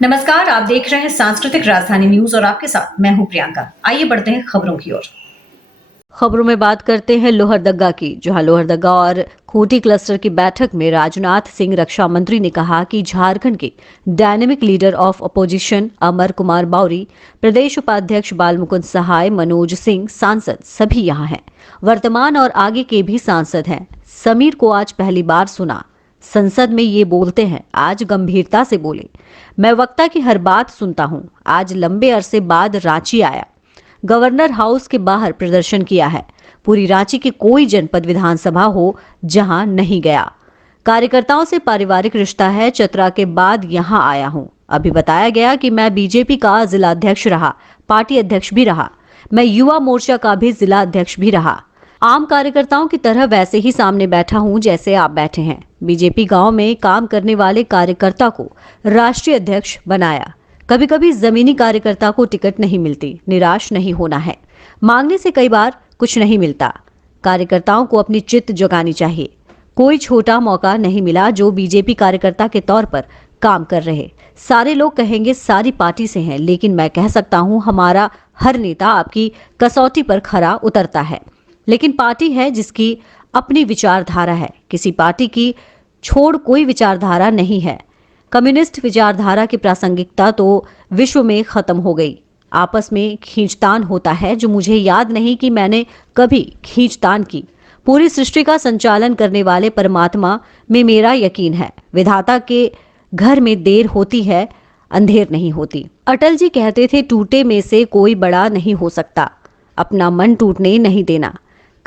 नमस्कार, आप देख रहे हैं सांस्कृतिक राजधानी न्यूज और आपके साथ मैं हूं प्रियंका। आइए बढ़ते हैं खबरों की ओर। खबरों में बात करते हैं लोहरदगा की, जहां लोहरदगा और खूंटी क्लस्टर की बैठक में राजनाथ सिंह रक्षा मंत्री ने कहा कि झारखंड के dynamic leader of opposition Amar Kumar बावरी, प्रदेश उपाध्यक्ष बालमुकुंद सहाय, मनोज सिंह सांसद सभी यहां हैं। वर्तमान और आगे के भी सांसद हैं। समीर को आज पहली बार सुना। संसद में ये बोलते हैं, आज गंभीरता से बोले। मैं वक्ता की हर बात सुनता हूं। आज लंबे अरसे बाद रांची आया, गवर्नर हाउस के बाहर प्रदर्शन किया है। पूरी रांची की कोई जनपद विधानसभा हो जहां नहीं गया। कार्यकर्ताओं से पारिवारिक रिश्ता है। चतरा के बाद यहां आया हूं। अभी बताया गया कि मैं बीजेपी का जिला अध्यक्ष रहा, पार्टी अध्यक्ष भी रहा। मैं युवा मोर्चा का भी जिला अध्यक्ष भी रहा। आम कार्यकर्ताओं की तरह वैसे ही सामने बैठा हूं जैसे आप बैठे हैं। बीजेपी गांव में काम करने वाले कार्यकर्ता को राष्ट्रीय अध्यक्ष बनाया। कभी कभी जमीनी कार्यकर्ता को टिकट नहीं मिलती, निराश नहीं होना है। मांगने से कई बार कुछ नहीं मिलता। कार्यकर्ताओं को अपनी चित्त जगानी चाहिए। कोई छोटा मौका नहीं मिला जो बीजेपी कार्यकर्ता के तौर पर काम कर रहे। सारे लोग कहेंगे सारी पार्टी से हैं, लेकिन मैं कह सकता हूं हमारा हर नेता आपकी कसौटी पर खरा उतरता है। लेकिन पार्टी है जिसकी अपनी विचारधारा है। किसी पार्टी की छोड़ कोई विचारधारा नहीं है। कम्युनिस्ट विचारधारा की प्रासंगिकता तो विश्व में खत्म हो गई। आपस में खींचतान होता है, जो मुझे याद नहीं कि मैंने कभी खींचतान की। पूरी सृष्टि का संचालन करने वाले परमात्मा में मेरा यकीन है। विधाता के घर में देर होती है, अंधेर नहीं होती। अटल जी कहते थे, टूटे में से कोई बड़ा नहीं हो सकता। अपना मन टूटने नहीं देना।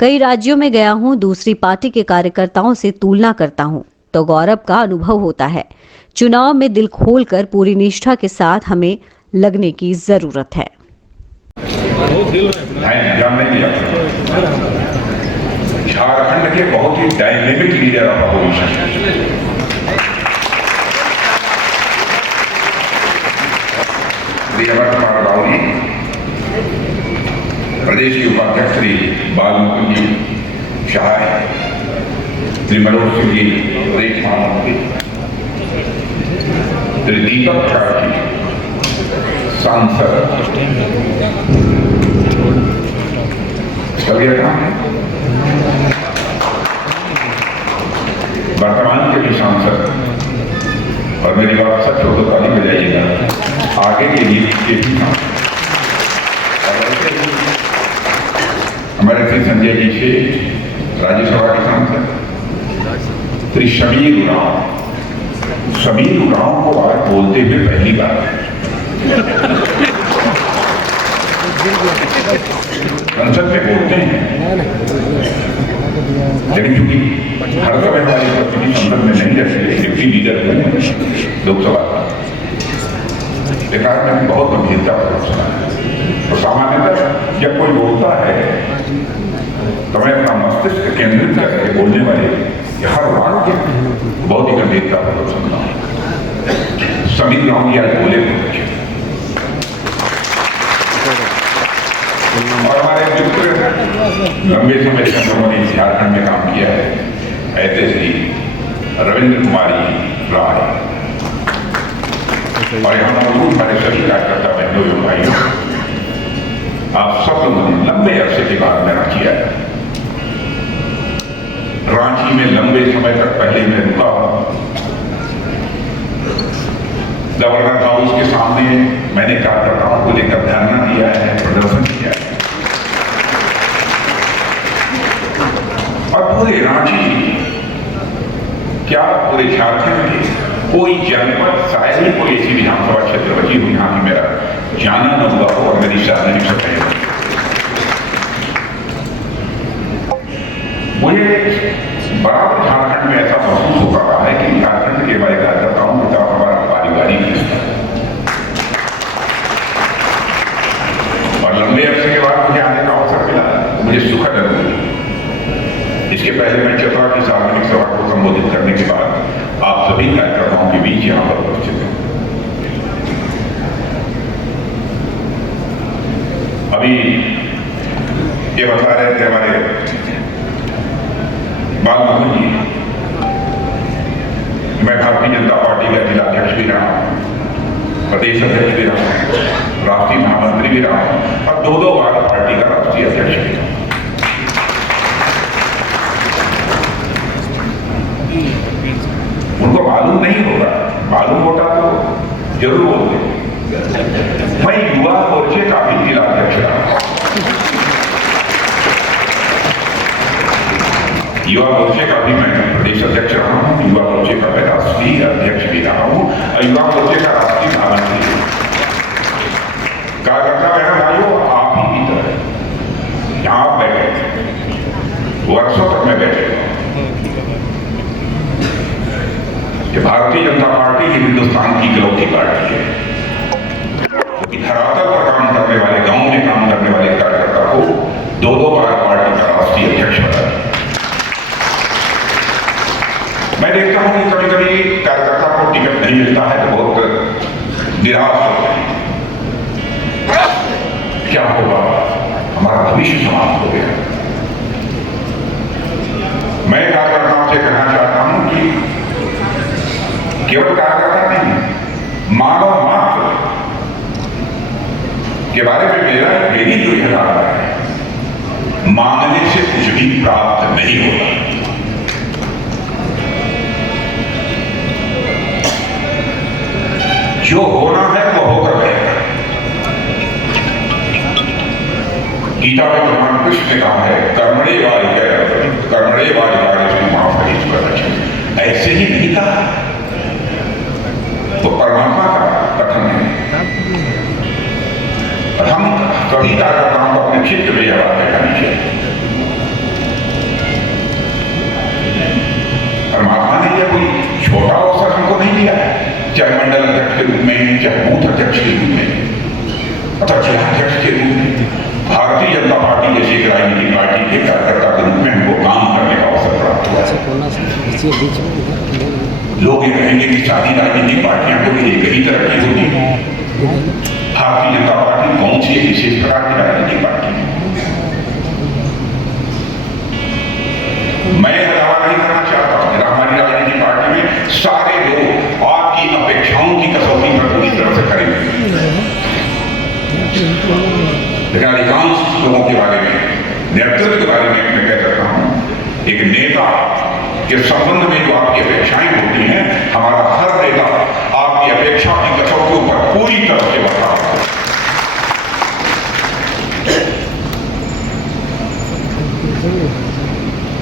कई राज्यों में गया हूं, दूसरी पार्टी के कार्यकर्ताओं से तुलना करता हूं तो गौरव का अनुभव होता है। चुनाव में दिल खोलकर पूरी निष्ठा के साथ हमें लगने की जरूरत है। झारखंड के बहुत ही dynamic leader of opposition Amar Kumar बावरी, प्रदेश के उपाध्यक्ष श्री बालमुकुंद जी सहाय, श्री मनोज सिंह जी प्रदेश महामंत्री, श्री दीपक चार्जी सांसद, सभी वर्तमान के भी सांसद, और मेरी बात सच हो तो ताली बजाइएगा, आगे के लिए के भी सांसद। हमारे श्री संजय जी से राज्यसभा के सांसद, श्री समीर उरांव को आज बोलते हुए पहली बार संसद में बोलते हैं, लेकिन चूंकि हर समय हमारी उपस्थिति संसद में नहीं रहती, डिप्टी लीडर हुए लोकसभा का, कारण में बहुत गंभीरता पर तो सामान्यतः जब कोई बोलता है तो मैं अपना मस्तिष्क केंद्रित करके बोलने वाले हर वाक्य बहुत ही गंभीरता पर सुनता हूँ। समीर राम जी आज बोले और हमारे मित्र लंबे समय से उन्होंने झारखंड में काम किया है, ऐसे श्री रविंद्र कुमारी राय, और यहाँ मौजूद हमारे सभी कार्यकर्ता बहनों एवं भाइयों, आप सब लोगों ने लंबे अरसे के बाद में रांची आया। रांची में लंबे समय तक पहले मैं रुका, गवर्नर हाउस के सामने मैंने कार्यकर्ताओं को लेकर धरना दिया है, प्रदर्शन किया है, और पूरे रांची क्या पूरे झारखंड के कोई जनपद, शायद ही कोई ऐसी विधानसभा क्षेत्र बची हुई यहाँ की मेरा जाना न हुआ हो और मेरी शादी सफाई। मुझे बराबर झारखंड में ऐसा महसूस हो रहा है कि झारखंड के हमारे कार्यकर्ताओं के साथ हमारा पारिवारिक रिश्ता, और लंबे अरसे के बाद मुझे आने का अवसर मिला, मुझे सुखद अनुभूति। इसके पहले मैं चतरा की सार्वजनिक सभा को संबोधित करने के बाद आप सभी कार्यकर्ताओं के बीच यहाँ पर उपस्थित हैं। अभी ये बता रहे थे हमारे बालमुकुंद जी, मैं भारतीय जनता पार्टी का जिला अध्यक्ष भी रहा हूं प्रदेश अध्यक्ष भी रहा, राष्ट्रीय महामंत्री भी रहा और 2 बार पार्टी का राष्ट्रीय अध्यक्ष भी रहा। उनको मालूम नहीं होगा, मालूम होता तो जरूर बोलते। मैं युवा मोर्चे का भी जिला अध्यक्ष रहा, युवा मोर्चे का भी मैं प्रदेश अध्यक्ष रहा हूँ, युवा मोर्चे का मैं राष्ट्रीय अध्यक्ष भी रहा हूँ और युवा मोर्चे का राष्ट्रीय महामंत्री। कार्यकर्ता बहन भाइयों, आप ही की तरह यहाँ आप बैठे, वर्षों तक मैं बैठे। ये भारतीय जनता पार्टी की हिंदुस्तान की इकलौती पार्टी है कि धरातल पर काम करने वाले, गांव में काम करने वाले कार्यकर्ता को 2 बार पार्टी का राष्ट्रीय अध्यक्ष बनाया। मैं देखता हूं कि कभी कभी कार्यकर्ता को टिकट नहीं मिलता है तो बहुत निराश होता है। क्या होगा, हमारा भविष्य समाप्त हो गया। मैं कार्यकर्ताओं से कहना चाहता हूं कि केवल कार्यकर्ता नहीं, मानव मात्र के बारे में मेरी जो यह धारणा है, मांगने से कुछ भी प्राप्त नहीं होगा। जो होना है वो होकर रहेगा। गीता में भगवान कृष्ण ने कहा है, कर्मणे वाधिकार ऐसे ही नहीं कहा, तो परमात्मा का कथन है। और हम सभी कार्यकर्ताओं को अपने क्षेत्र में यह बात कहनी चाहिए। परमात्मा ने यह कोई छोटा अवसर हमको नहीं दिया है, चाहे मंडल अध्यक्ष के रूप में, चाहे बूथ अध्यक्ष के रूप में, अथवा जिलाध्यक्ष के रूप में। भारतीय जनता पार्टी जैसी एक राजनीतिक पार्टी के कार्यकर्ता के रूप में हमको काम करने का अवसर प्राप्त हुआ है। लोग ये कहेंगे कि सारी राजनीतिक पार्टियां को एक ही तरह की होती है। भारतीय जनता पार्टी कौन सी एक विशेष प्रकार की राजनीतिक पार्टी है? मैं दावा नहीं करना चाहता हूं, हमारी राजनीतिक पार्टी में सारे लोग आपकी अपेक्षाओं की कसौटी पर पूरी तरह से खड़े हैं। लेकिन अधिकांश लोगों के बारे में, नेतृत्व के बारे में मैं कह सकता हूं, एक नेता के संबंध में जो आपकी अपेक्षाएं होती हैं, हमारा हर नेता आपकी अपेक्षा की कसौटियों पर पूरी तरह से बता रहा है।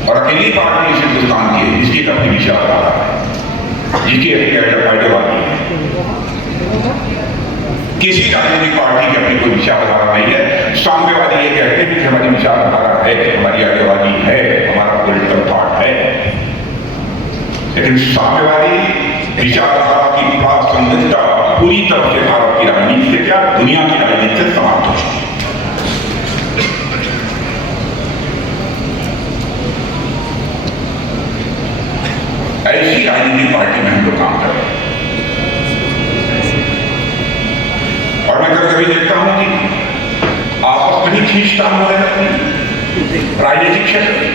और अकेली पार्टी इस हिंदुस्तान की है जिसकी अपनी विचारधारा है, जिसकी आइडियोलॉजी है। किसी राजनीतिक पार्टी की अपनी कोई विचारधारा नहीं है। साम्यवादी ये कहते हैं कि हमारी विचारधारा है, हमारी आइडियोलॉजी है, हमारा पॉलिटिकल थॉट है, लेकिन साम्यवादी विचारधारा की प्रासंगिकता पूरी तरह से भारत की राजनीति से, क्या दुनिया की राजनीति से समाप्त हो चुकी है। ऐसी राजनीतिक पार्टी में हम लोग काम कर रहे हैं। और मैं कभी कभी देखता हूं कि आपस में ही खींचतान होने लगती है राजनीतिक क्षेत्र में।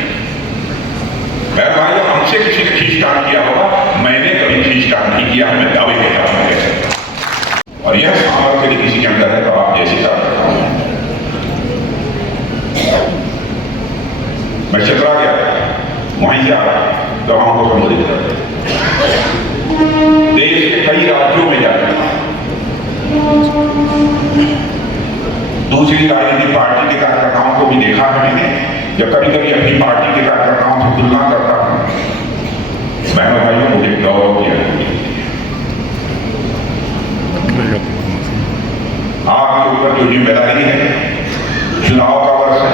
मैं भाई हमसे किसी ने खींचतान किया होगा, मैंने कभी खींचतान नहीं किया, मैं दावे के साथ कह सकता हूं। और यह सामर्थ्य यदि किसी के अंदर है तो आप जैसे कर सकते हैं। मैं चतरा गया, वहीं से आ रहा तो हमको संबोधित करते, देश के कई राज्यों में जाते, दूसरी राजनीतिक पार्टी के कार्यकर्ताओं को भी देखा है मैंने। जब कभी कभी अपनी पार्टी के कार्यकर्ताओं से तुलना करता हूं, बहनों भाइयों, मुझे गौरव किया आपके ऊपर जो जिम्मेदारी है। चुनाव का वर्ष है,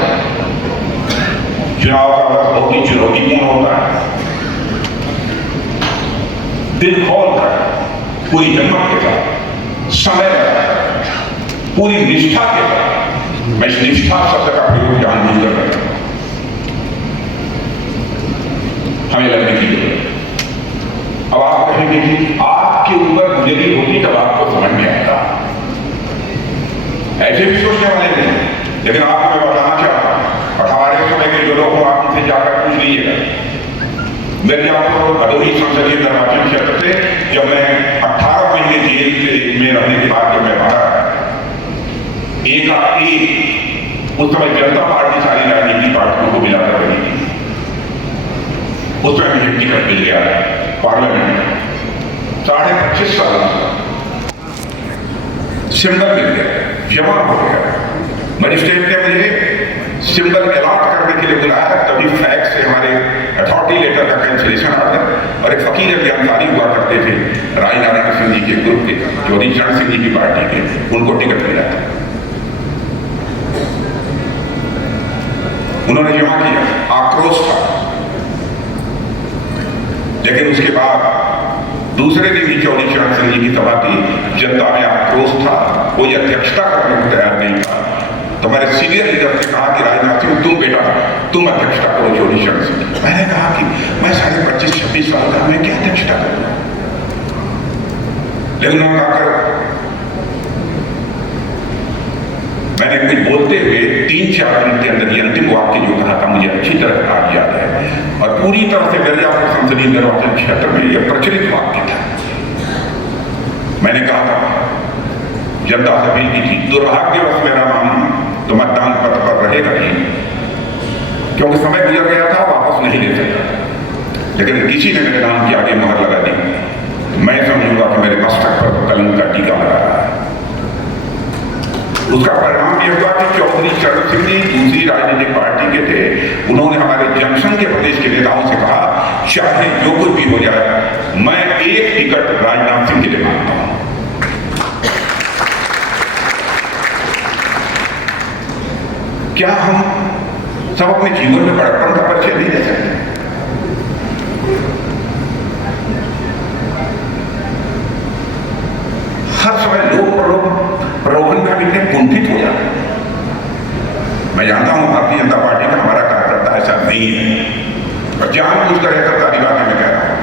चुनाव का वर्ष बहुत ही चुनौतीपूर्ण होता है। दिल खोल कर, पूरी हिम्मत के साथ, समय लगाकर, पूरी निष्ठा के साथ, मैं इस निष्ठा शब्द का प्रयोग जानबूझ कर रहा हूं, हमें लगने की जरूरत है। अब आप कहेंगे कि आपके ऊपर गुजरी होती तब आपको समझ में आता। ऐसे भी सोचने वाले नहीं, लेकिन आपको मैं बताना चाहता हूं, और हमारे समय के जो लोग आप उनसे जाकर पूछ लीजिएगा। मेरे आपको भदोही संसदीय निर्वाचन क्षेत्र से जब मैं 18 महीने जेल में रहने के बाद जब मैं बाहर आया, एक उस समय जनता पार्टी सारी राजनीतिक पार्टियों को मिलाकर रही थी। उस समय मुझे टिकट मिल गया पार्लियामेंट में, 25.5 साल सिंबल मिल गया, जमा हो गया। मजिस्ट्रेट ने मुझे सिंबल अलॉट करने के लिए बुलाया, तभी फैक्स से हमारे अथॉरिटी लेटर का कैंसिलेशन आ गया। और एक फकीर अभी अंसारी हुआ करते थे राय नारायण सिंह जी के ग्रुप के, चौधरी चरण सिंह जी की पार्टी के, उनको टिकट मिला था। उन्होंने जमा किया, आक्रोश था। लेकिन उसके बाद दूसरे दिन भी चौधरी चरण सिंह जी की सभा थी, जनता में आक्रोश था, कोई अध्यक्षता करने को तैयार नहीं था। तो मैंने सीनियर लीडर से कहा कि राजनाथ सिंह तुम बेटा तुम अध्यक्षता करो चौधरी चरण सिंह। मैंने कहा कि मैं 25-26 साल का, मैं क्या अध्यक्षता करूंगा? लेकिन उन्होंने कहा करो। मैंने कुछ बोलते हुए 3-4 मिनट के अंदर ये अंतिम वाक्य जो कहा था मुझे अच्छी तरह आज याद है, और पूरी तरह से मिर्जापुर संसदीय निर्वाचन क्षेत्र में यह प्रचलित वाक्य था। मैंने कहा था, जनता से अपील की थी, दुर्भाग्यवश मेरा नाम तो मतदान पत्र पर रहेगा ही, क्योंकि समय गुजर गया था, वापस नहीं ले सकता। लेकिन किसी ने मेरे नाम के आगे मोहर लगा दी, मैं समझूंगा कि मेरे मस्तक पर कलंक का टीका लगा रहा है। उसका परिणाम यह हुआ कि चौधरी चरण सिंह जी दूसरी राजनीतिक पार्टी के थे। उन्होंने हमारे जनसंघ के प्रदेश के नेताओं से कहा, चाहे जो कुछ भी हो जाए, मैं एक टिकट राजनाथ सिंह के लिए मांगता हूं। क्या हम सब अपने जीवन में बड़प्पन का परिचय नहीं दे सकते? हर समय लोग प्रलोभन का कितने कुंठित हो जाते हैं। मैं जानता हूं भारतीय जनता पार्टी का हमारा कार्यकर्ता ऐसा नहीं है, और जानबूझकर ऐसा सारी बातें मैं कह रहा हूं,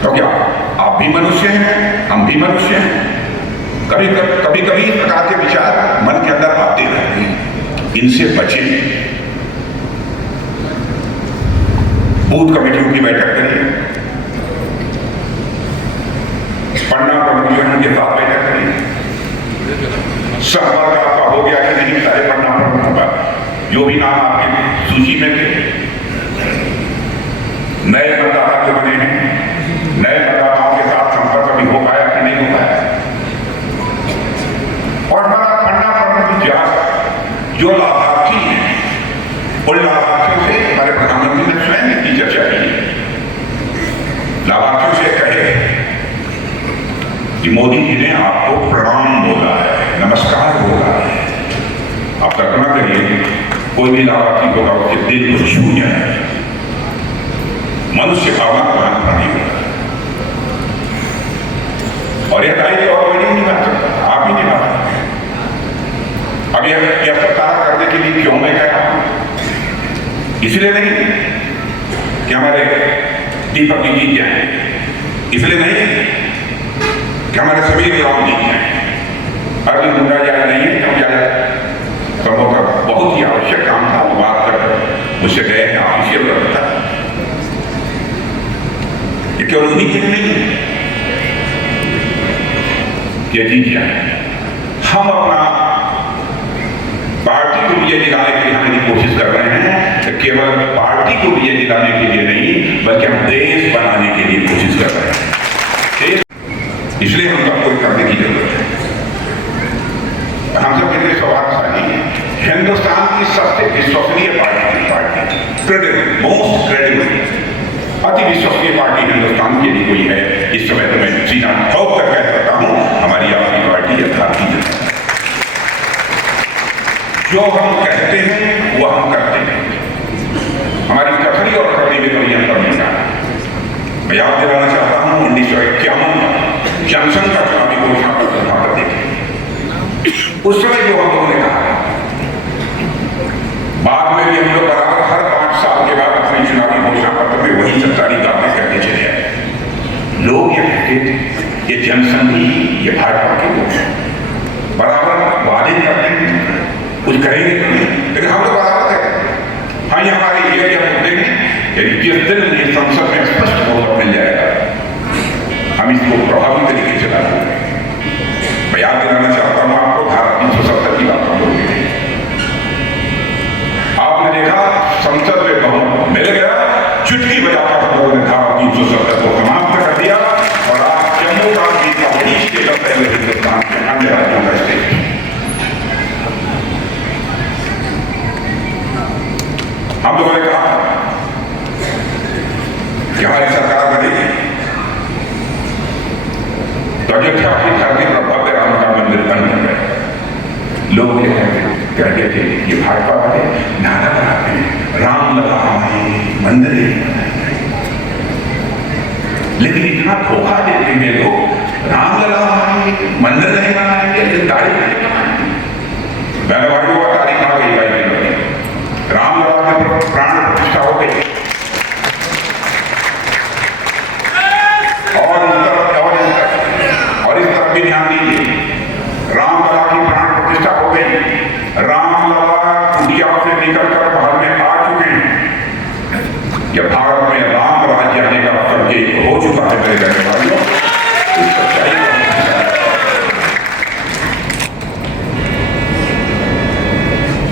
क्योंकि आप भी मनुष्य हैं, हम भी मनुष्य हैं। कभी कभी इस प्रकार के विचार मन के अंदर आते रहते हैं, इनसे बचें। बूथ कमेटियों की बैठक करिए, पन्ना प्रबंधन के साथ बैठक करिए, संपर्क आपका हो गया कि नहीं सारे पन्ना प्रबंधन का जो भी नाम आपकी सूची में थे, नए मतदाता जो बने हैं, नए मतदाताओं के साथ संपर्क अभी हो पाया कि नहीं हो पाया। और हमारा पन्ना प्रबंधन जो लाभार्थी हैं, उन लाभार्थियों से हमारे प्रधानमंत्री ने स्वयं की चर्चा की। लाभार्थियों से कहे कि मोदी जी ने आपको प्रणाम बोला है, नमस्कार बोला है। आप कल्पना करिए, कोई भी लाभार्थी होगा उसके दिल को छू जाए, मनुष्य भावना प्रधान प्राणी होगा। और यह दायित्व और कोई नहीं बना सकता, आप ही नहीं बना सकते। अब यह सारा करने के लिए क्यों मैं कह रहा हूं? इसलिए नहीं कि हमारे दीपक जी जीत जाए, इसलिए नहीं कि हमारे सभी नेताओं जीत जाए, अर्जुन मुंडा जाए नहीं है, क्यों जाए? संभवतः बहुत ही आवश्यक काम था, वो बात कर मुझसे गए हैं, ऑफिशियल रहता है। ये केवल उन्हीं के नहीं, ये जीत जाए। हम अपना पार्टी को विजय दिलाने के लिए हम यदि कोशिश कर रहे हैं, तो केवल पार्टी को विजय दिलाने के लिए नहीं, बल्कि हम देश बनाने के लिए कोशिश कर रहे हैं। इसलिए हम सबको करने की जरूरत है। हम सब के लिए सौभाग्यशाली हिंदुस्तान की सबसे विश्वसनीय पार्टी, क्रेडिबल, मोस्ट क्रेडिबल, अति विश्वसनीय पार्टी हिंदुस्तान की यदि कोई है इस समय, तो मैं सीधा ठोक कर कह सकता हूं, हमारी अपनी पार्टी है भारतीय जनता। जो हम कहते हैं वो हम करते हैं, हमारी कथनी और करनी में कोई अंतर नहीं है। मैं याद दिलाना चाहता हूं 1951 जनसंघ का चुनावी घोषणा पत्र उठा कर देखें। उस समय जो हम लोगों ने कहा, बाद में भी हम लोग बराबर हर 5 साल के बाद अपने चुनावी घोषणा पत्र में वही सरकारी बातें करके चले आए। लोग ये कहते थे ये जनसंघी, ये भाजपा के लोग बराबर वादे करते हैं, कुछ कहेंगे तो नहीं, लेकिन हम लोग बराबर कहते हैं। हाँ, ये हमारे ये मुद्दे हैं, यदि जिस दिन ये संसद में स्पष्ट बहुमत मिल जाएगा, हम इसको प्रभावी तरीके से लागू करेंगे। मैं याद कि हमारी सरकार बनेगी तो अयोध्या की धरती पर भव्य राम का मंदिर बन गए। लोग कहते थे ये भाजपा वाले नारा लगाते हैं राम लगा हमारे मंदिर, लेकिन इतना धोखा देते हैं लोग, राम लगा हमारे मंदिर नहीं बनाएंगे, गाड़ी नहीं बनाएंगे। मैंने भाइयों का तारीख आ गई भाई, राम लगा के प्राण प्रतिष्ठा हो गई और इस तरफ भी ध्यान दीजिए, राम लला की प्राण प्रतिष्ठा हो गई। राम लला कुटिया से निकलकर बाहर में आ चुके हैं। यह भारत में राम राज्य आने का कब्जे हो चुका है मेरे घर वालों।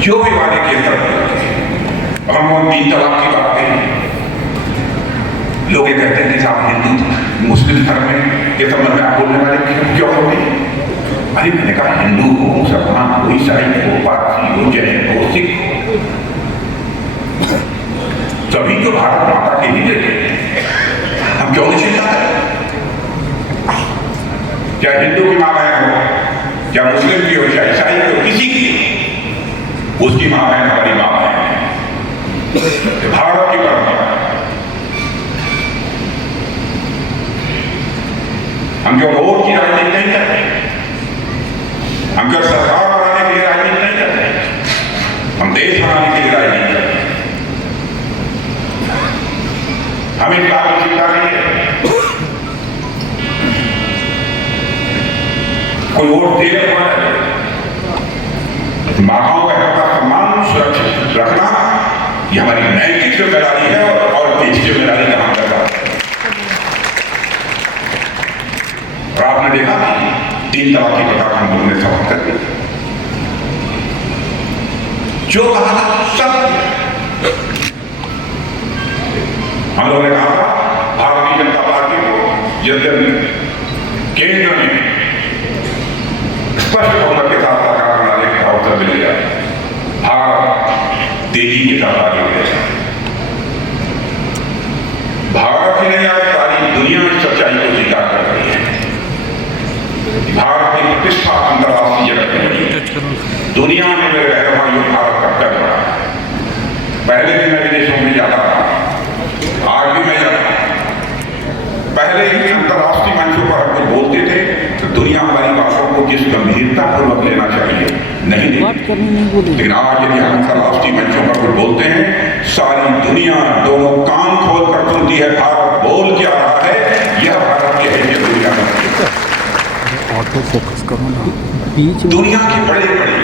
जो भी वाले की तरफ हम 3 तलाक की बात करें, लोग ये कहते हैं कि साहब हिंदू मुस्लिम धर्म में ये संबंध में आप बोलने वाले क्यों होते हैं? अरे मैंने कहा हिंदू हो, मुसलमान हो, ईसाई हो, पारसी हो, जैन हो, सिख हो, सभी को भारत माता के ही देते हैं। हम क्यों नहीं चिल्लाते? क्या हिंदू की माँ बहन हो, क्या मुस्लिम की हो, क्या ईसाई की हो, किसी की उसकी माँ बहन हमारी माँ बहन है। भारत की परंपरा। हम क्यों वोट की राजनीति नहीं करते? हम क्यों सरकार बनाने के लिए राजनीति नहीं करते? हम देश बनाने के लिए राजनीति करते हैं। हमें क्या चिंता नहीं है। कोई वोट दे रहा है, माताओं का हक का सम्मान सुरक्षित रखना ये हमारी नैतिक जिम्मेदारी है और देश की जिम्मेदारी का हम कर रहा है। और आपने देखा 3 तलाक की प्रथा हम लोगों ने समाप्त कर दी। जो कहा था सब हम लोगों ने कहा था भारतीय जनता पार्टी को यदि केंद्र में स्पष्ट बहुमत के साथ सरकार बनाने का अवसर मिल गया, भारत तेजी के साथ आगे बढ़ेगा। भारत ही नहीं, आज सारी दुनिया इस सच्चाई को स्वीकार कर रही है। भारत की प्रतिष्ठा अंतर्राष्ट्रीय जगत में दुनिया में मेरे रहने वाले भारत का कद बढ़ा है। पहले भी मैं विदेशों में जाता था, आज भी मैं जाता हूं। पहले ही अंतर्राष्ट्रीय मंचों पर हम कुछ बोलते थे तो दुनिया हमारी बातों को जिस गंभीरता पूर्वक लेना चाहिए नहीं लेती, लेकिन आज यदि हम अंतर्राष्ट्रीय मंचों पर कुछ बोलते हैं, सारी दुनिया दोनों कान खोल कर सुनती है भारत बोल क्या रहा है। यह भारत की हैसियत दुनिया में ऑटो फोकस करो ना। दुनिया के बड़े बड़े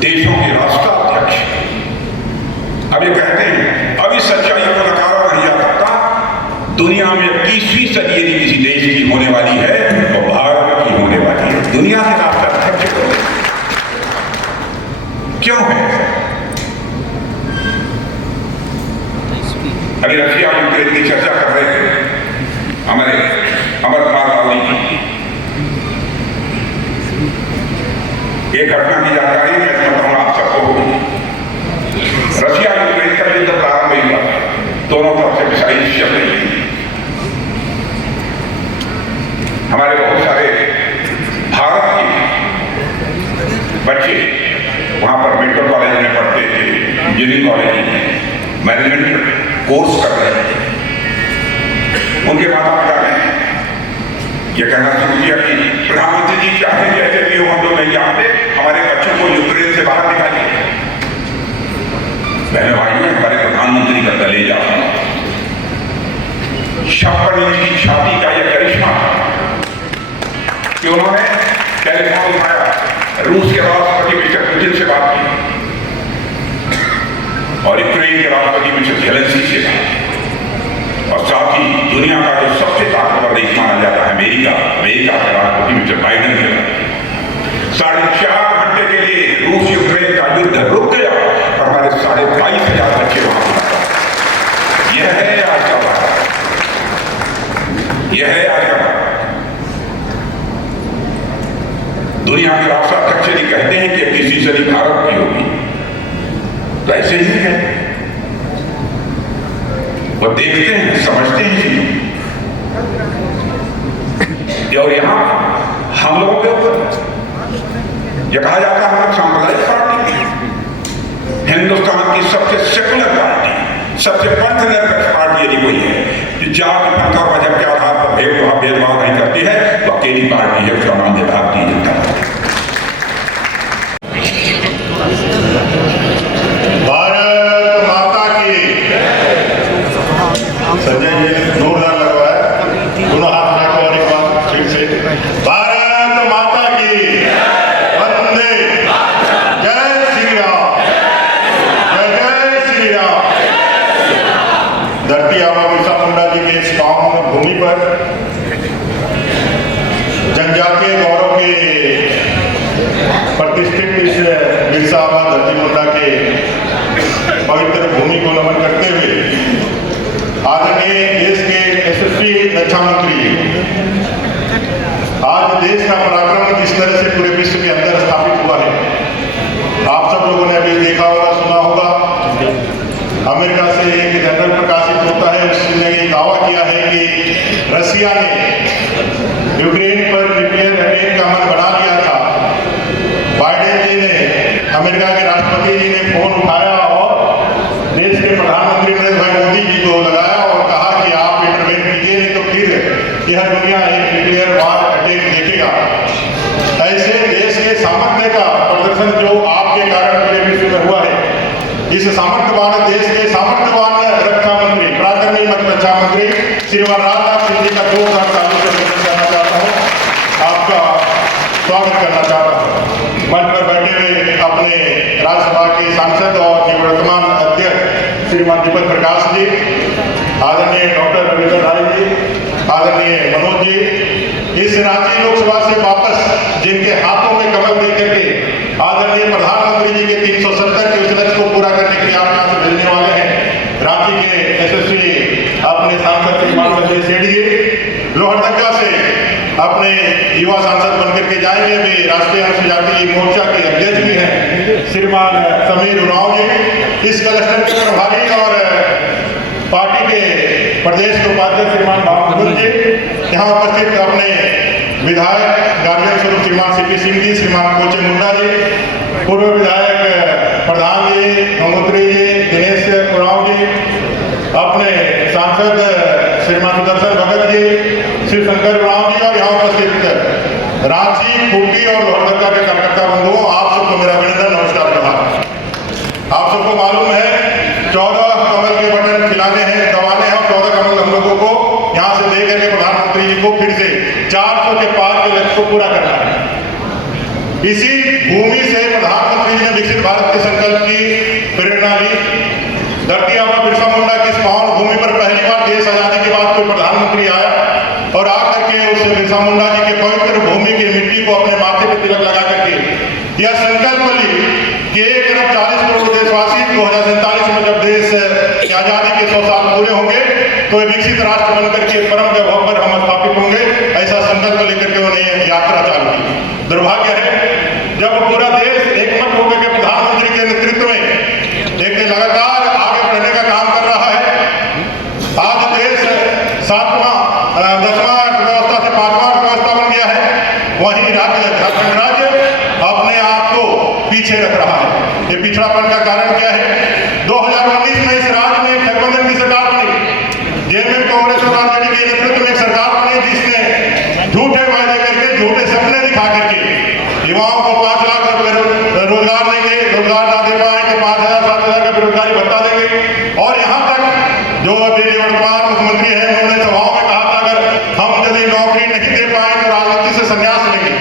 देशों के राष्ट्राध्यक्ष अब ये कहते हैं अब इस सच्चाई को नकारा नहीं जा सकता। दुनिया में 21वीं सदी यदि किसी देश की होने वाली है तो भारत की होने वाली है। दुनिया के राष्ट्राध्यक्ष क्यों है? अभी रशिया यूक्रेन की चर्चा कर रहे थे हमारे अमरपाल रावली की। एक घटना की जानकारी मैं बताऊंगा आप सबको। रशिया यूक्रेन का युद्ध प्रारंभ हुआ, दोनों तरफ से मिसाइल चल रही थी। हमारे बहुत सारे भारत के बच्चे वहां पर मेडिकल कॉलेज में पढ़ते थे, इंजीनियरिंग कॉलेज में मैनेजमेंट कोर्स कर रहे थे। उनके माता पिता ने यह कहना शुरू किया कि प्रधानमंत्री जी चाहे जैसे भी हो, हम लोग नहीं जानते, हमारे बच्चों को यूक्रेन से बाहर निकालिए। बहनों भाइयों, हमारे प्रधानमंत्री का कलेजा 56 इंच की छाती का यह करिश्मा कि उन्होंने टेलीफोन उठाया, रूस के राष्ट्रपति मिस्टर पुतिन से बात की और यूक्रेन के राष्ट्रपति मिस्टर ज़ेलेंस्की से बात की। और साथ ही दुनिया का जो सबसे ताकतवर देश माना जाता है अमेरिका के राष्ट्रपति मिस्टर बाइडेन से 4.5 घंटे के लिए रूस यूक्रेन का युद्ध रुक गया और हमारे 22,500 बच्चे वहां पहुंच। यह है आज का भारत, यह है आज का भारत। दुनिया के राष्ट्राध्यक्ष यदि कहते हैं कि 21वीं सदी भारत की होगी तो ऐसे ही है। वो देखते हैं, समझते हैं चीजों। और यहाँ हम लोगों के ऊपर यह कहा जाता है हम लोग सांप्रदायिक पार्टी, हिंदुस्तान की सबसे सेकुलर पार्टी, सबसे पंथनिरपेक्ष पार्टी यदि कोई है कि जाति पंथ और मजहब के आधार पर भेदभाव नहीं करती है, तो अकेली पार्टी है सामान्य भारतीय जनता पार्टी। भारत माता की। संजय जी जोरदार लगवाया, दोनों हाथ उठाकर और एक बार फिर से भारत माता की। वंदे जय श्री राम, जय जय श्री राम। धरती आबा बिरसा मुंडा जी के इस पावन भूमि पर जनजातीय गौरव के प्रतिष्ठित इस बिरसा आबा धरती मुंडा के पवित्र भूमि को नमन करते हुए आदरणीय देश के यशस्वी रक्षा मंत्री, आज देश का पराक्रम किस तरह से पूरे विश्व के अंदर स्थापित हुआ है, आप सब लोगों ने अभी देखा होगा, सुना होगा। अमेरिका से एक जनरल प्रकाशित होता है, उसने ये दावा किया है कि रसिया ने यूक्रेन पर न्यूक्लियर अटैक का मन बना लिया था। बाइडेन जी ने, अमेरिका के राष्ट्रपति जी ने फोन उठाया और देश के प्रधानमंत्री नरेंद्र भाई मोदी जी को लगाया और कहा कि आप इंटरवेन कीजिए, नहीं तो फिर यह दुनिया एक न्यूक्लियर वार अटैक देखेगा। ऐसे देश के सामर्थ्य का प्रदर्शन जो आपके कारण पूरे विश्व में हुआ है, इस सामर्थ्यवान देश के सामर्थ्यवान रक्षा मंत्री, पराक्रमी रक्षा मंत्री श्रीमान राजनाथ सिंह जी का जोरदार ताली से करना चाहता हूँ, आपका स्वागत करना चाहता हूँ। मंच पर बैठे हुए अपने राज्यसभा के सांसद और निवर्तमान अध्यक्ष श्रीमान दीपक प्रकाश जी, आदरणीय डॉक्टर रविंद्र राय जी, आदरणीय मनोज जी, इस रांची लोकसभा से वापस जिनके हाथों में कमल दे करके आदरणीय प्रधानमंत्री जी के 370 के उस लक्ष्य को पूरा करने के लिए आप यहाँ से भेजने वाले हैं, रांची के यशस्वी अपने सांसद श्रीमान संजय सेठ जी, लोहरदगा से अपने युवा सांसद बनकर के जाएंगे, वे राष्ट्रीय अनुसूचित जाति मोर्चा के अध्यक्ष भी हैं श्रीमान समीर उरांव जी, इस क्लस्टर के प्रभारी और पार्टी के प्रदेश के उपाध्यक्ष श्रीमान भावनपुर जी, यहाँ उपस्थित अपने विधायक गार्जियन स्वरूप श्रीमान सीपी सिंह जी, श्रीमान कोचे मुंडा जी, पूर्व विधायक प्रधान जी, गंगोत्री जी, दिनेश उरांव जी, अपने सांसद श्रीमान सुदर्शन भगत जी, शिव शंकर उरांव जी, और यहाँ उपस्थित रांची, खूंटी और लोहरदगा के कार्यकर्ता बंधुओं, आप सबको मेरा अभिनंदन, नमस्कार प्रभात। आप सबको मालूम है 14 कमल के बटन खिलाने हैं, दबाने हैं, और 14 कमल हम लोगों को यहाँ से दे करके प्रधानमंत्री जी को फिर से 400 के पार के लक्ष्य को पूरा करना है। इसी भूमि से प्रधानमंत्री जी ने विकसित भारत के संकल्प की प्रेरणा ली। धरती आबा बिरसा मुंडा की इस पावन भूमि पर पहली बार देश आजादी के बाद कोई प्रधानमंत्री आया और आकर के उस बिरसा मुंडा जी के पवित्र भूमि की मिट्टी को अपने माथे पर तिलक लगा करके यह संकल्प ली कि 1 अरब 40 करोड़ देशवासी 2047 में जब देश की आजादी के 100 साल पूरे होंगे तो एक विकसित राष्ट्र बनकर के परम वैभव पर हम स्थापित होंगे, ऐसा संकल्प लेकर के उन्हें यात्रा चालू की। दुर्भाग्य है जब पूरा देश एकमत होकर के प्रधानमंत्री के नेतृत्व में एक लगातार आगे बढ़ने का काम कर रहा है। आज देश 7वां 10वां अर्थव्यवस्था से 5वां अर्थव्यवस्था बन गया है, वहीं राज्य झारखंड राज्य अपने आप को पीछे रख रहा है। ये पिछड़ापन का कारण क्या है? 2019 में इस राज्य में गठबंधन की सरकार बनी, जेएमएम कांग्रेस और आरजेडी के नेतृत्व में एक सरकार बनी जिसने झूठे वायदे करके, झूठे सपने दिखा करके युवाओं को 5 लाख रोजगार देंगे, रोजगार ना दे पाए तो 5,000 7,000 का बेरोजगारी भत्ता देंगे। और यहाँ तक जो अभी निवर्तमान मुख्यमंत्री हैं उन्होंने सभाओं में कहा था अगर हम यदि नौकरी नहीं दे पाए तो राजनीति से संन्यास लेंगे।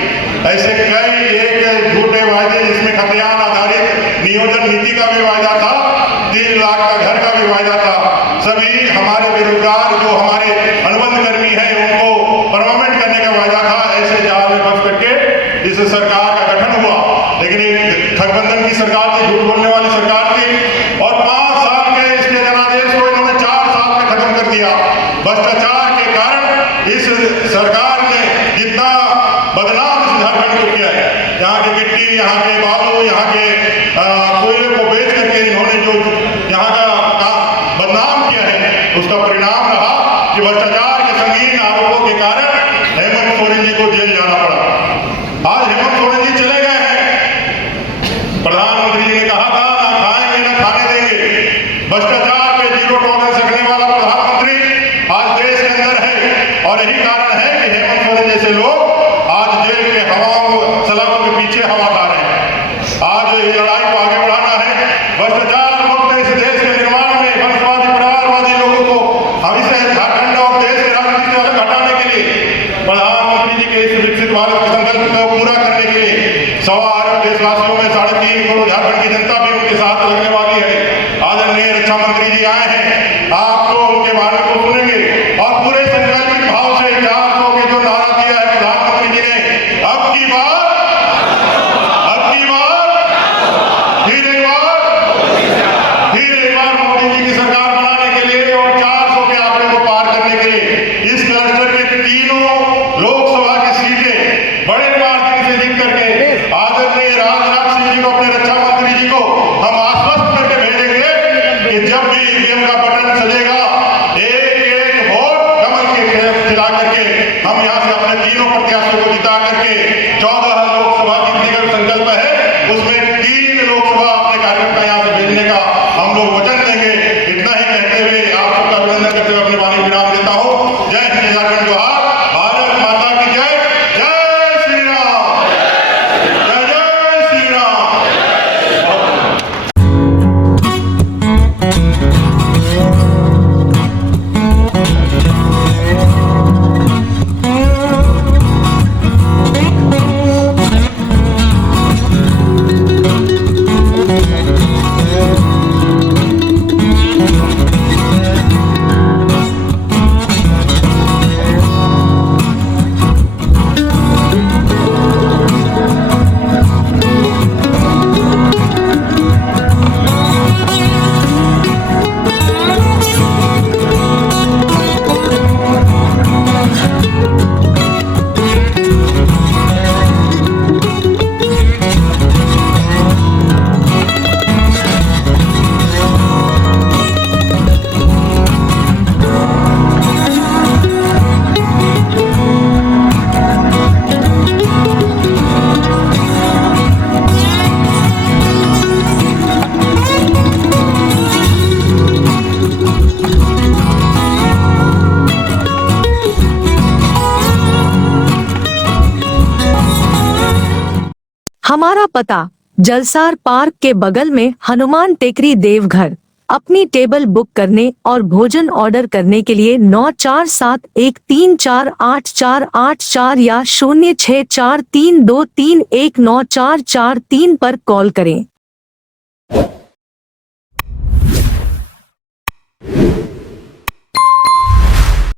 ऐसे कई एक झूठे वायदे जिसमें खतियान आधारित नियोजन नीति का भी वायदा था, 3 लाख का घर का भी वायदा था। सभी हमारे बेरोजगार जो हमारे अनुबंध कर्मी हैं उनको परमानेंट करने का वायदा था। ऐसे जाल में फंस करके इस सरकार का गठन हुआ, लेकिन एक गठबंधन की सरकार थी, झूठ बोलने वाली सरकार थी, और 5 साल के इसके जनादेश को इन्होंने 4 साल में खत्म कर दिया। भ्रष्टाचार के कारण इस सरकार ने जितना बदनाम इस झारखंड को किया है, यहाँ के गिट्टी, यहाँ के बालू, यहाँ के कोयले को बेच करके इन्होंने जो यहाँ का बदनाम किया है उसका कारण हेमंत सोरेन जी को जेल जाना पड़ा। आज हेमंत सोरेन जी चले गए हैं। प्रधानमंत्री जी ने कहा था ना खाएंगे ना खाने देंगे, भ्रष्टाचार पे जीरो टॉलरेंस रखने वाला प्रधानमंत्री आज देश के अंदर है। और यही कारण है कि हेमंत सोरेन जैसे लोग आज जेल के हवाओं सलाखों के पीछे हवा खा रहे हैं। आज ये लड़ाई को आगे बढ़ाना है, भ्रष्टाचार मुक्त इस देश के निर्माण में वंशवादी परिवारवादी लोगों को हम इसे झारखंड और देश की राजनीति से अलग हटाने के लिए, प्रधानमंत्री जी के इस विकसित भारत के संकल्प को पूरा करने के लिए 1.25 अरब देशवासियों में 3.5 करोड़ झारखंड की जनता भी उनके साथ लगने वाली है। आदरणीय रक्षा मंत्री जी आए हैं, आप तो उनके बारे को सुनेंगे और पूरे संकल्पित भाव से 400 के जो नारा दिया है प्रधानमंत्री जी ने, अब की बार फिर एक बार मोदी जी की सरकार बनाने के लिए और 400 के आंकड़े को पार करने के लिए इस क्लस्टर के तीनों लोकसभा की सीटें बड़े मार्जिन से जीत करके आदरणीय राजनाथ सिंह जी को, अपने रक्षा मंत्री जी को हम आश्वस्त करके भेजेंगे कि जब भी ईवीएम का बटन सजेगा, एक एक वोट कमल के खिलाफ खिला करके हम यहाँ से अपने तीनों प्रत्याशियों को जिता करके 14 लोकसभा जीतने का संकल्प है, उसमें 3 लोकसभा अपने कार्यकर्ता यहाँ से भेजने का हम लोग वचन देंगे। इतना ही कहते हुए आप सबका अभिनंदन करते हुए अपनी वाणी को विराम देता हूँ। जय हिंद, झारखंड जोहार, भारत माता की जय, जय श्री राम, जय जय श्री राम। हमारा पता जलसार पार्क के बगल में हनुमान टेकरी देवघर। अपनी टेबल बुक करने और भोजन ऑर्डर करने के लिए 9471348484 या 064323194443 पर कॉल करें।